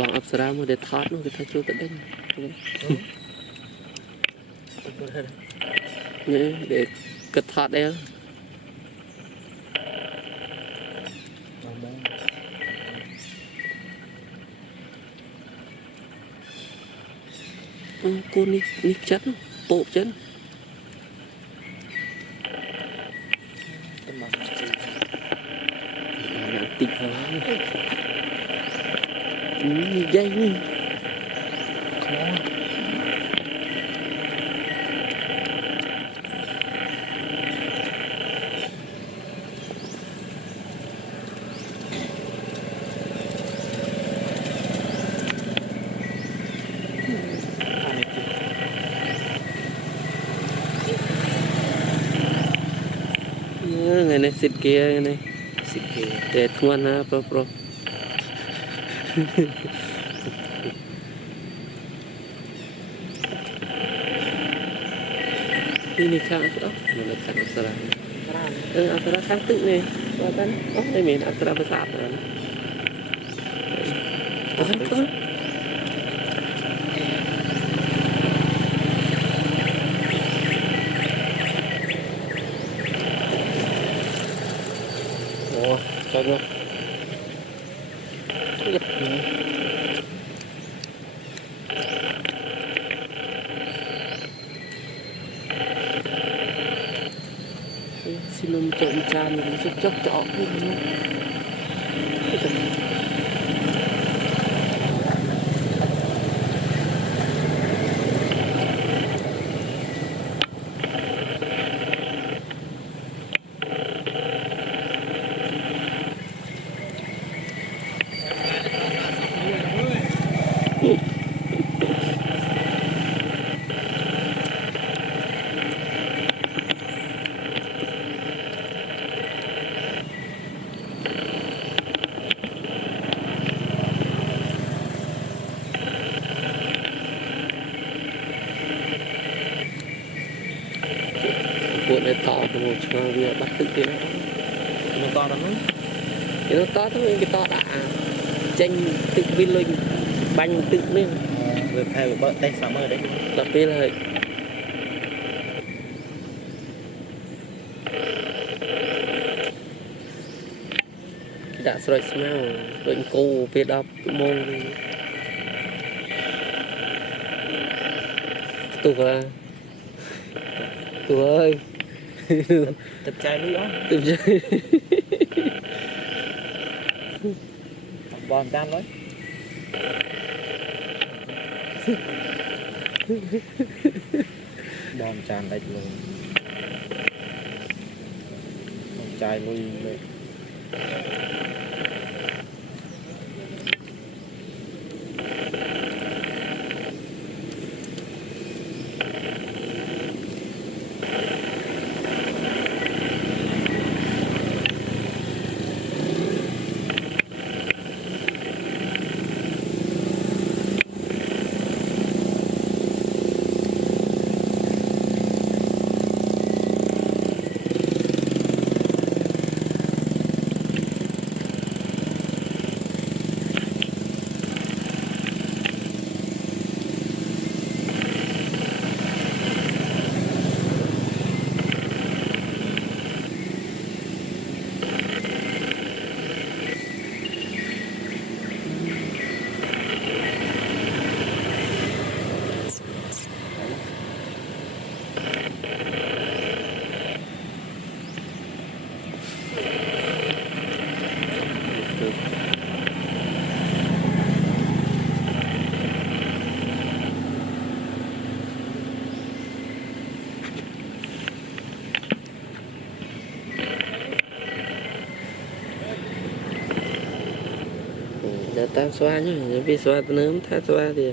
បងអប្សរាមួយដែលថតនោះគេថាចូលទៅដេញនេះដែលគិតថតអីគូនេះចិត្តពោកចិត្តតិចហើយយាយនេះថ្ងៃនេះសិតគេនេះសិតគេតែធ្ងន់ណាប្រុសនេះខាងស្អប់នៅខាងអប្សរាអប្សរាខាងទឹកនេះបើតាអូនេះមានអប្សរាភាសាអត់ណាTrời ơi. Xin lỗi trộm tràn mình sẽ chốc chọ luôn. Buat dia tak mau cakap dia batuk dia. Nó to lắm á. Thì nó to thôi cái to đã tranh tự viên linh banh tự lên. Vừa thay bớt đây sao mơ đấy. Tập đi lại. Đã rồi smell rồi cô về đọc môn tụi ơi tập trai lưỡi đó tập trai bòn tan đấy bòn tràn đầy luôn bòn trai lui lên ta xóa nhá, vì xóa nớm tha xóa thì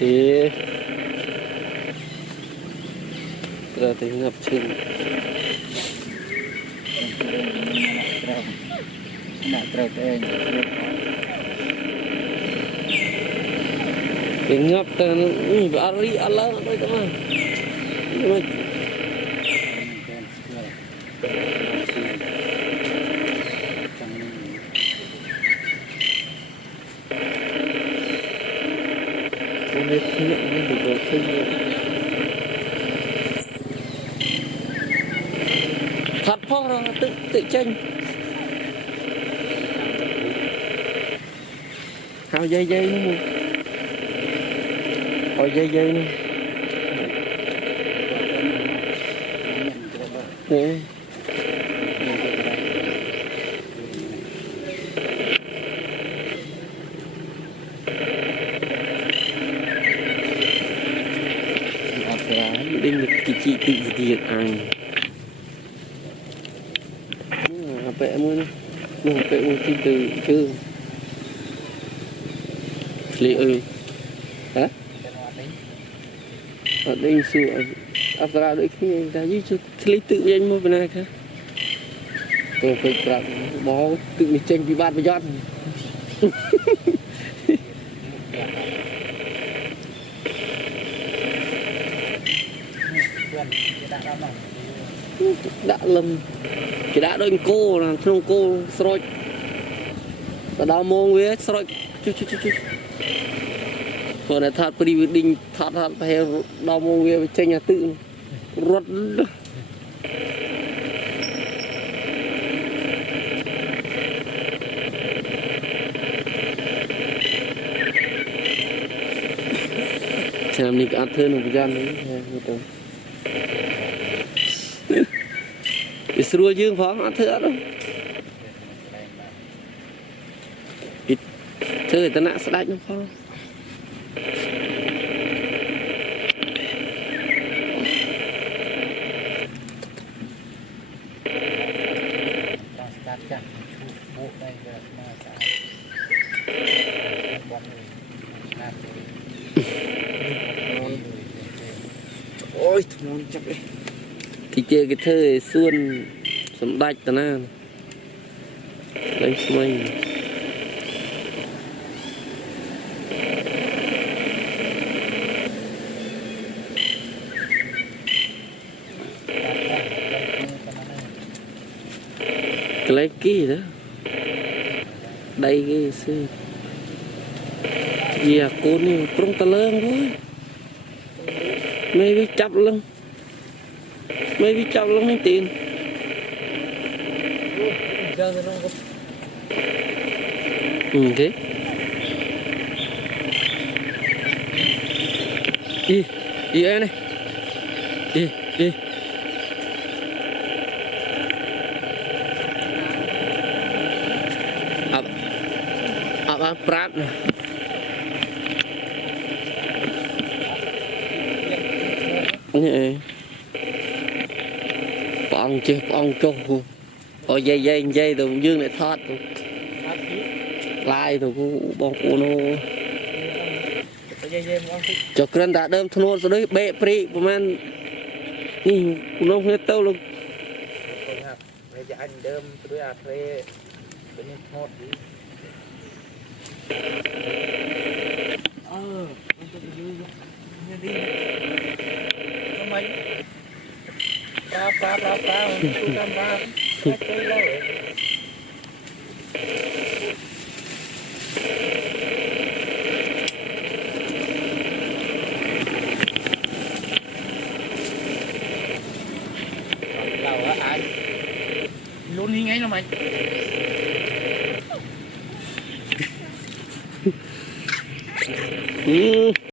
thì giờ thì ngập chừng cái ngập ta nó ari ala nó đó mà biết nhận nó được không thật phong rồi tự tranh hao dây nữa hồi dây nữa đinh được chị tự diệt ăn vẽ mua vẽ mua từ chưa lý ơi hả ở đây sửa áp ra đôi khi anh ta như lý tự anh mua bên này cả tôi phải cả bó tự mình tranh bị bát với giọt đã lâm cái đã đôi cô là không cô soi và đau mông với soi chú còn là thật prewedding thật phải đau mông với chơi nhà tự rót xem đi ăn thơm một gian đấy cái sườn dương phóng ăn thưa đâu thưa người ta nã sẽ đánh nó phong ôi ngon chắc đấy thì chơi cái thơ xuân sầm đạch ta na đây mình cái lấy kia đó đây cái sư gì à cô này trong ta lơn thôi mấy cái chắp lưng mấy tiền thế đi này đi ập prat ông chơi ông cho rồi dây từ dương này thoát lại từ bông cô nó cho kênh đã đơm thôn rồi đấy bệ pri của man nhìn nó hết tao luôn bây giờ anh đơm tôi à thuê bên thôn đi đi không mấy ba tôi làm ba chơi lâu rồi lâu hả ai luôn đi ngay nó mày